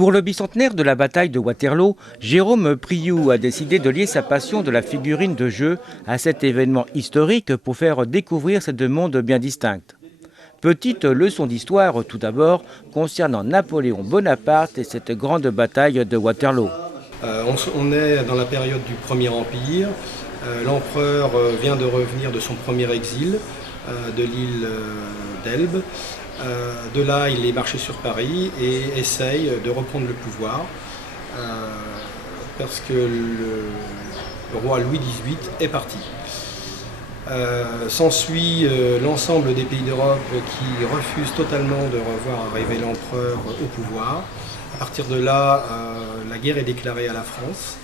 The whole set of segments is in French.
Pour le bicentenaire de la bataille de Waterloo, Jérôme Priou a décidé de lier sa passion de la figurine de jeu à cet événement historique pour faire découvrir ces deux mondes bien distincts. Petite leçon d'histoire tout d'abord concernant Napoléon Bonaparte et cette grande bataille de Waterloo. On est dans la période du Premier Empire. L'empereur vient de revenir de son premier exil de l'île d'Elbe. De là, il est marché sur Paris et essaye de reprendre le pouvoir parce que le roi Louis XVIII est parti. S'ensuit l'ensemble des pays d'Europe qui refusent totalement de revoir arriver l'empereur au pouvoir. À partir de là, la guerre est déclarée à la France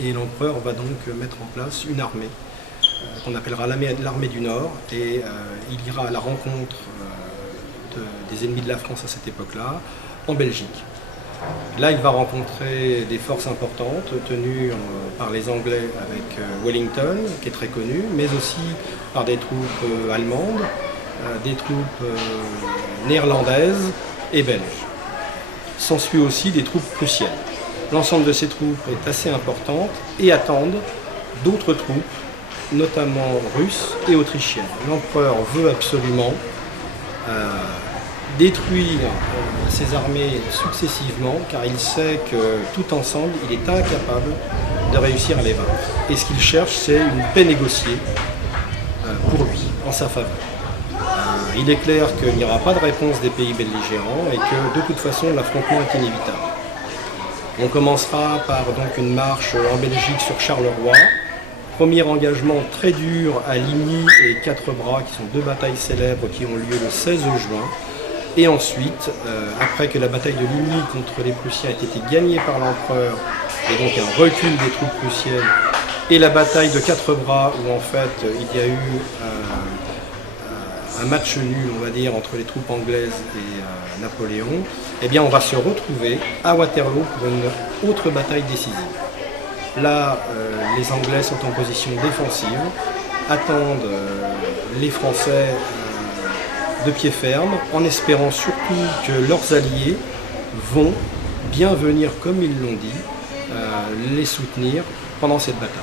et l'empereur va donc mettre en place une armée qu'on appellera l'armée du Nord et il ira à la rencontre des ennemis de la France à cette époque-là, en Belgique. Là, il va rencontrer des forces importantes tenues par les Anglais avec Wellington, qui est très connu, mais aussi par des troupes allemandes, des troupes néerlandaises et belges. S'ensuit aussi des troupes prussiennes. L'ensemble de ces troupes est assez importante et attendent d'autres troupes, notamment russes et autrichiennes. L'empereur veut absolument détruire ces armées successivement car il sait que tout ensemble il est incapable de réussir à les vaincre. Et ce qu'il cherche, c'est une paix négociée pour lui, en sa faveur. Il est clair qu'il n'y aura pas de réponse des pays belligérants et que de toute façon l'affrontement est inévitable. On commencera par donc une marche en Belgique sur Charleroi. Premier engagement très dur à Ligny et Quatre-Bras, qui sont deux batailles célèbres qui ont lieu le 16 juin. Et ensuite, après que la bataille de Ligny contre les Prussiens ait été gagnée par l'empereur, et donc un recul des troupes prussiennes, et la bataille de Quatre-Bras, où en fait il y a eu un match nul, on va dire, entre les troupes anglaises et Napoléon, eh bien on va se retrouver à Waterloo pour une autre bataille décisive. Là, les Anglais sont en position défensive, attendent les Français de pied ferme, en espérant surtout que leurs alliés vont bien venir, comme ils l'ont dit, les soutenir pendant cette bataille.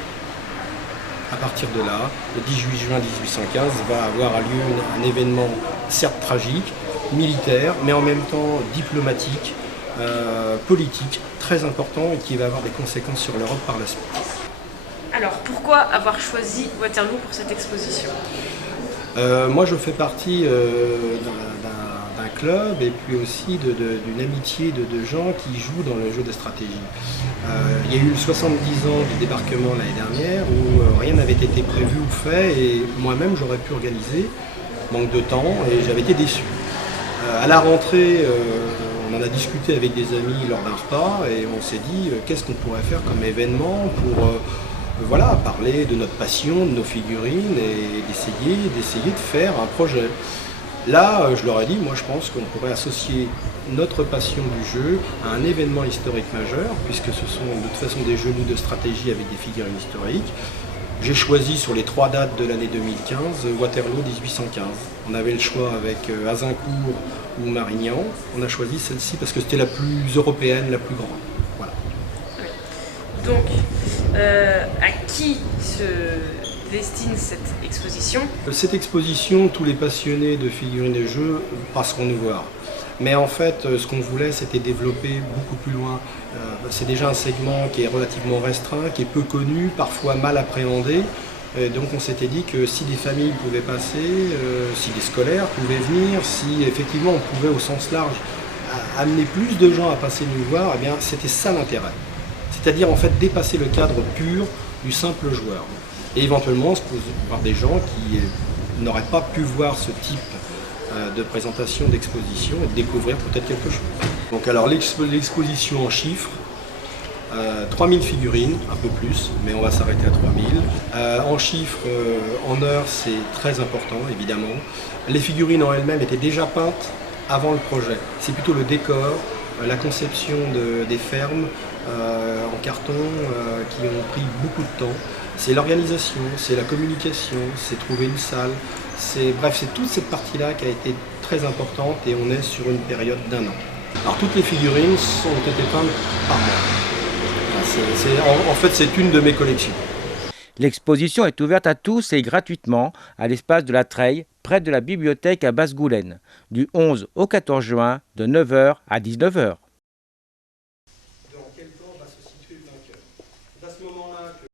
À partir de là, le 18 juin 1815, va avoir lieu un événement certes tragique, militaire, mais en même temps diplomatique, politique, très important et qui va avoir des conséquences sur l'Europe par la suite. Alors, pourquoi avoir choisi Waterloo pour cette exposition ? Moi, je fais partie d'un club et puis aussi d'une amitié de gens qui jouent dans le jeu de stratégie. Il y a eu 70 ans du débarquement l'année dernière où rien n'avait été prévu ou fait et moi-même j'aurais pu organiser, manque de temps et j'avais été déçu. À la rentrée, on en a discuté avec des amis lors d'un repas et on s'est dit qu'est-ce qu'on pourrait faire comme événement pour voilà, parler de notre passion, de nos figurines et d'essayer de faire un projet. Là, je leur ai dit, moi je pense qu'on pourrait associer notre passion du jeu à un événement historique majeur, puisque ce sont de toute façon des jeux de stratégie avec des figurines historiques. J'ai choisi sur les 3 dates de l'année 2015, Waterloo 1815. On avait le choix avec Azincourt ou Marignan. On a choisi celle-ci parce que c'était la plus européenne, la plus grande. Voilà. Donc, à qui se destine cette exposition ? Cette exposition, tous les passionnés de figurines et jeux passeront nous voir. Mais en fait, ce qu'on voulait, c'était développer beaucoup plus loin. C'est déjà un segment qui est relativement restreint, qui est peu connu, parfois mal appréhendé. Et donc on s'était dit que si des familles pouvaient passer, si des scolaires pouvaient venir, si effectivement on pouvait au sens large amener plus de gens à passer nous voir, eh bien c'était ça l'intérêt. C'est-à-dire en fait dépasser le cadre pur du simple joueur. Et éventuellement se voir des gens qui n'auraient pas pu voir ce type de présentation, d'exposition et de découvrir peut-être quelque chose. Donc alors l'exposition en chiffres, 3000 figurines, un peu plus, mais on va s'arrêter à 3000. En chiffres, en heures, c'est très important évidemment. Les figurines en elles-mêmes étaient déjà peintes avant le projet. C'est plutôt le décor, la conception des fermes en carton qui ont pris beaucoup de temps. C'est l'organisation, c'est la communication, c'est trouver une salle. Bref, c'est toute cette partie-là qui a été très importante et on est sur une période d'1 an. Alors toutes les figurines ont été peintes par moi. En fait, c'est une de mes collections. L'exposition est ouverte à tous et gratuitement à l'espace de la Treille, près de la bibliothèque à Basse-Goulaine, du 11 au 14 juin, de 9 h à 19 h. Dans quel temps va se situer le vainqueur ? C'est à ce moment-là que